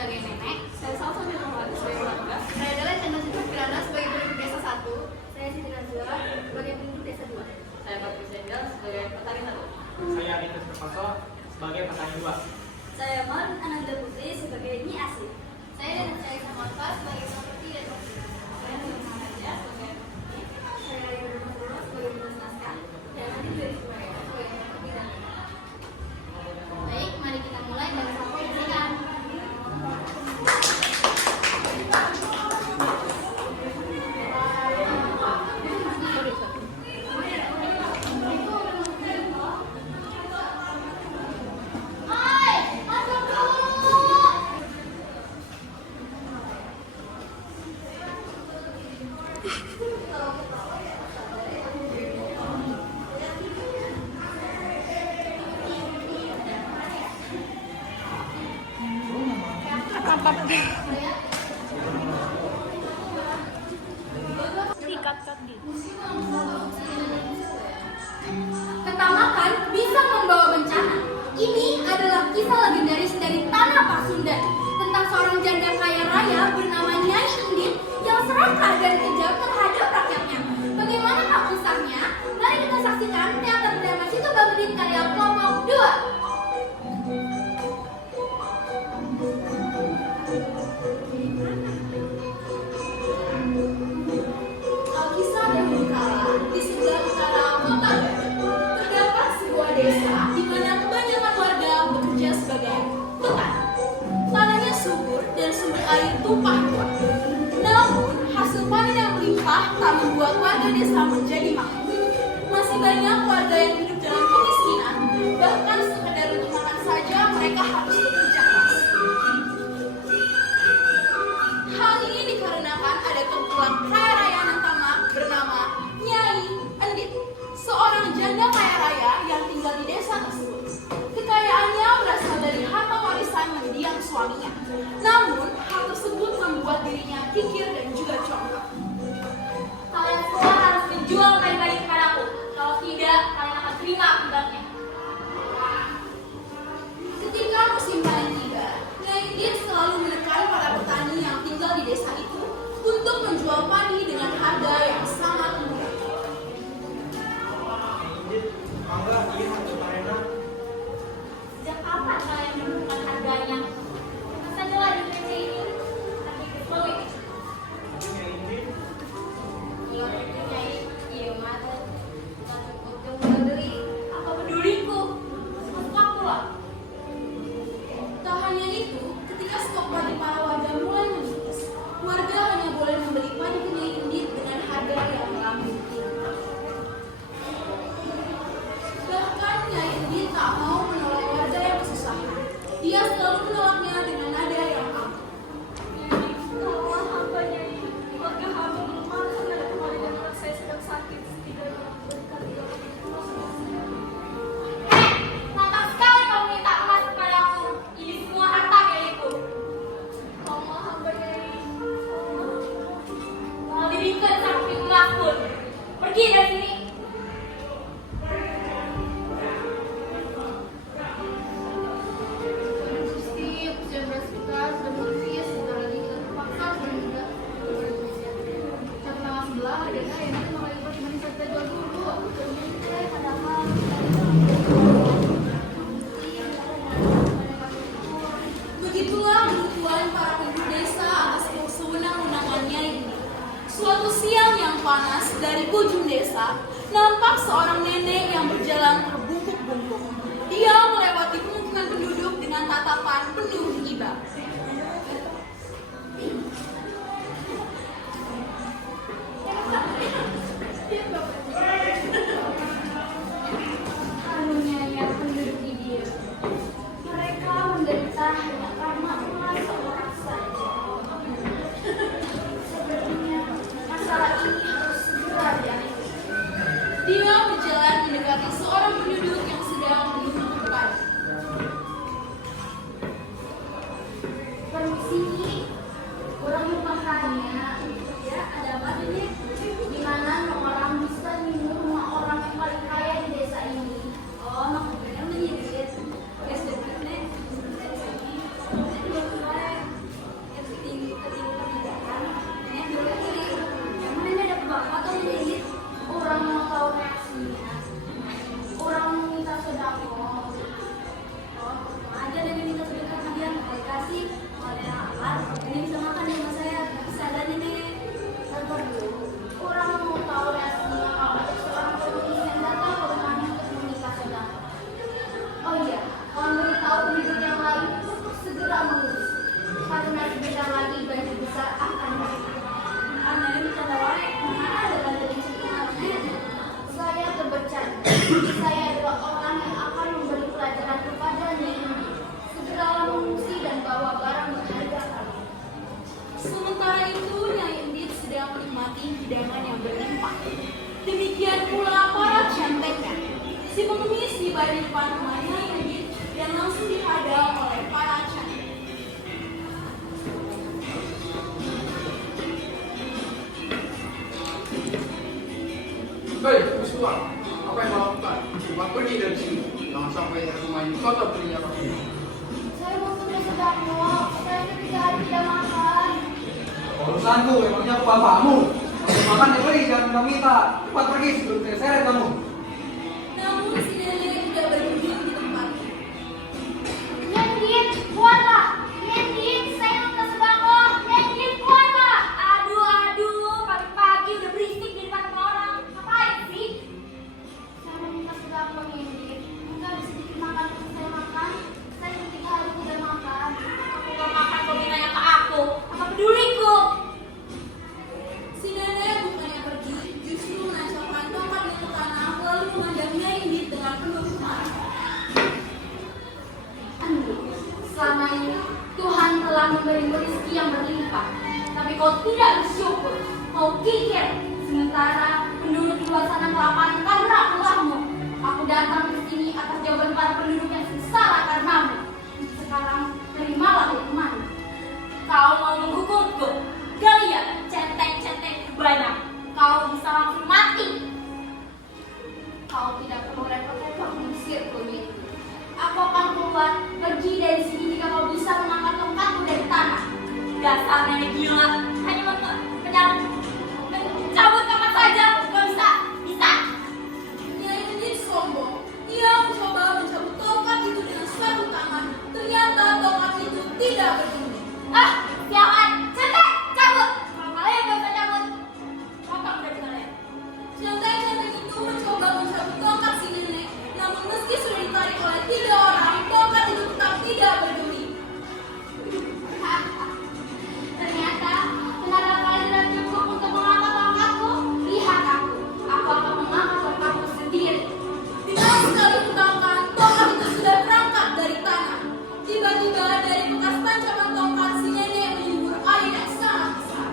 sebagai nenek. Saya Salsa Nirmawati sebagai warga. Saya adalah Chandra Citra Kirana sebagai penduduk desa 1. Saya Siti Nazila sebagai penduduk desa 2. Saya Papi Sendal sebagai petani 1. Saya Aditya Sukoso sebagai petani 2. Saya Mon Ananda Putri sebagai Nyi Asih. Saya Samarfa sebagai properti dan Saya Nirmawati Raja sebagai petani. Saya Ayu Nurul sebagai penulis naskah. dan nanti dari sebagai properti dan baik, mari kita mulai dengan sampai dengan ketamakan bisa membawa bencana. Ini adalah kisah legendaris dari tanah Pasundan tentang seorang janda kaya raya bernama Nyai Indit yang serakah dan kejam terhadap rakyatnya. Bagaimana kisahnya? Mari kita saksikan teater drama Situ Bangdit karya kelompok 2. Alkisah dahulu kala di sebelah utara kota Bandung terdapat sebuah desa di mana kebanyakan warga bekerja sebagai petani. Tanahnya subur dan sumber air tumpah ruah. Namun hasil panen yang melimpah tak membuat warga desa menjadi makmur. Masih banyak warga yang hidup dalam kemiskinan, bahkan sekedar untuk makan saja mereka harus bekerja keras. Hal ini dikarenakan ada tengkulak kaya raya nan tamak bernama Nyai Endit, seorang janda kaya raya yang tinggal di desa tersebut. Kekayaannya berasal dari harta warisan mendiang suaminya. Namun, hal tersebut membuat dirinya kikir dan juga congkak. Kalian semua harus menjual kain-kain kepadaku. Kalau tidak, kalian akan terima akibatnya. Ketika musim panen tiba, Nyai Endit selalu menekan para petani yang tinggal di desa itu untuk menjual padi dengan harga yang sangat murah. Mangga iya untuk panenan. Sejak kapan kalian menemukan harganya? Tentu sajalah di PC ini. Tapi kesulit. Yang ini Iya, Nyai. Iya, mata. Tak cukup jauh dari apa peduliku. Suka lah. Tak hanya itu, ketika stok padi para warga mulai menipis, warga hanya boleh membeli padi ke Nyai Endit dengan harga yang melambung tinggi. Bahkan Nyai Endit tak mau menolong warga yang kesusahan. Dia selalu menolaknya dengan nada yang ampuh. Tolonglah hamba Nyai. Warga hamba belum makan ada kemarin dan anak saya sedang sakit. Setidaknya berikan dia Nampak sekali kau minta emas kepadaku. Ini semua harta milikku. tolonglah hamba Nyai. Mau diberikan sapi pun. Pergi dari sini. Gusti, ujian beras kita sudah menipis, sebentar lagi kita terpaksa sudah juga. Jam tengah 11 harganya ya, nanti makanya bagaimana bisa kita jual dulu. Padahal Begitulah kebutuhan para penduduk desa atas kewenang-wenangannya ini. Suatu siang yang panas dari ujung desa, nampak seorang nenek yang berjalan terbungkuk-bungkuk. Dia melewati pemukiman penduduk dengan tatapan penuh iba. karunia yang penduduk di dia. Mereka menderita hanya karena emas seorang saja. Sepertinya masalah ini harus segera diakhiri. Dia berjalan mendekati seorang penduduk yang sedang menunggu padi. urusanku, emangnya aku bapakmu. Mau makan ya pergi, jangan minta-minta. Cepat pergi sebelum saya seret kamu. Namun si nenek tidak berdiri di tempatnya. Nendit, keluarlah. Nendit, saya minta sembako. Nendit, keluarlah. Aduh, pagi-pagi udah berisik di depan sama orang. Ngapain sih? Saya mau minta sembako, Nendit. Enggak bisa bikin makan terus saya makan. Saya sudah 3 hari tidak makan. Aku gak makan kau mintanya ke aku. Apa peduliku? Si nenek bukannya pergi, justru menancapkan tongkat di tanah lalu memandangnya Indit dengan penuh marah. Andi, selama ini Tuhan telah memberimu rezeki yang berlimpah, tapi kau tidak bersyukur, kau kikir. Sementara penduduk di luar sana kelaparan karena ulahmu. Aku datang ke sini atas jawaban para penduduk yang sengsara karenamu. Sekarang terimalah hukuman. Kau mau menghukumku? Gak lihat centeng-centeng banyak. Kau bisa langsung mati. Kau tidak perlu repot-repot mengusirku, Nindi. Aku akan keluar pergi dari sini jika kau bisa mengangkat tongkatku dari tanah. Dasar nenek gila. Hanya mencabut kapan saja. Gak bisa. Bisa. Nyai Indit sombong. Ia mencoba mencabut tongkat itu dengan satu tangan. Ternyata tongkat itu tidak berdiri. Ah, sialan. Centeng, cabut. Kalau kalian gak bisa cabut, potong dari kalian. Centeng-centeng itu mencoba mencabut tongkat si nenek. Namun meski sudah ditarik oleh 3 orang, tongkat itu tetap tidak berdiri. Ternyata tenaga kalian tidak cukup untuk mengangkat tongkatku. Lihat aku akan mengangkat tongkatku sendiri. Dengan sekali hentakan, tongkat itu sudah berangkat dari tanah. Tiba-tiba dari bekas tancapan tongkat si nenek menyembur air yang sangat besar.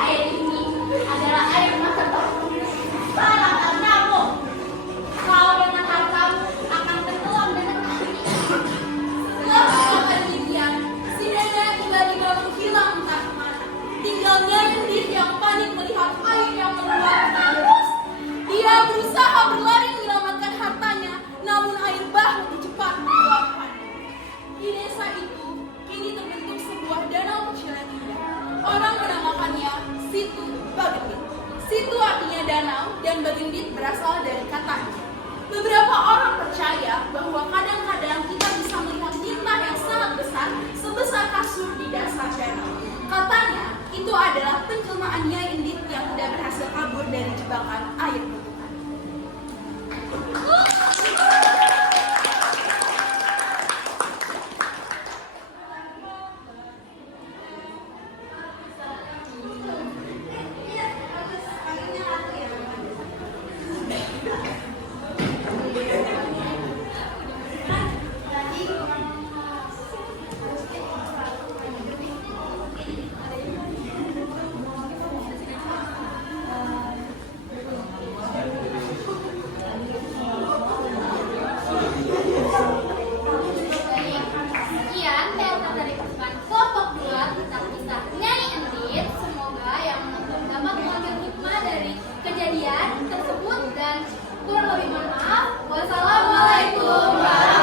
Air ini adalah air mata tongkat. Salah karenamu. Kau dengan hartamu akan tenggelam dengan air ini. Setelah berkata demikian, si nenek tiba-tiba menghilang entah kemana. Tinggal Nyai Indit yang panik melihat air yang meluap terus. Dia berusaha berlari menyelamatkan hartanya, namun air bah lebih cepat meluapkan. Di desa itu, kini terbentuk sebuah danau kecil yang indah. Orang menamakannya Situ Bagendit. Situ artinya danau dan Bagendit berasal dari katanya. Beberapa orang percaya bahwa kadang-kadang kita bisa melihat bintang yang sangat besar sebesar kasur di dasar danau. Katanya, itu adalah penjelmaan Nyai Indit yang tidak berhasil kabur dari jebakan air kutukan. Sekian teori dari pasukan kelompok 2 tentang kisah Nyai Endit. Semoga yang menonton dapat mengambil hikmah dari kejadian tersebut dan kurang lebih mohon maaf. Wassalamualaikum warahmatullahi wabarakatuh.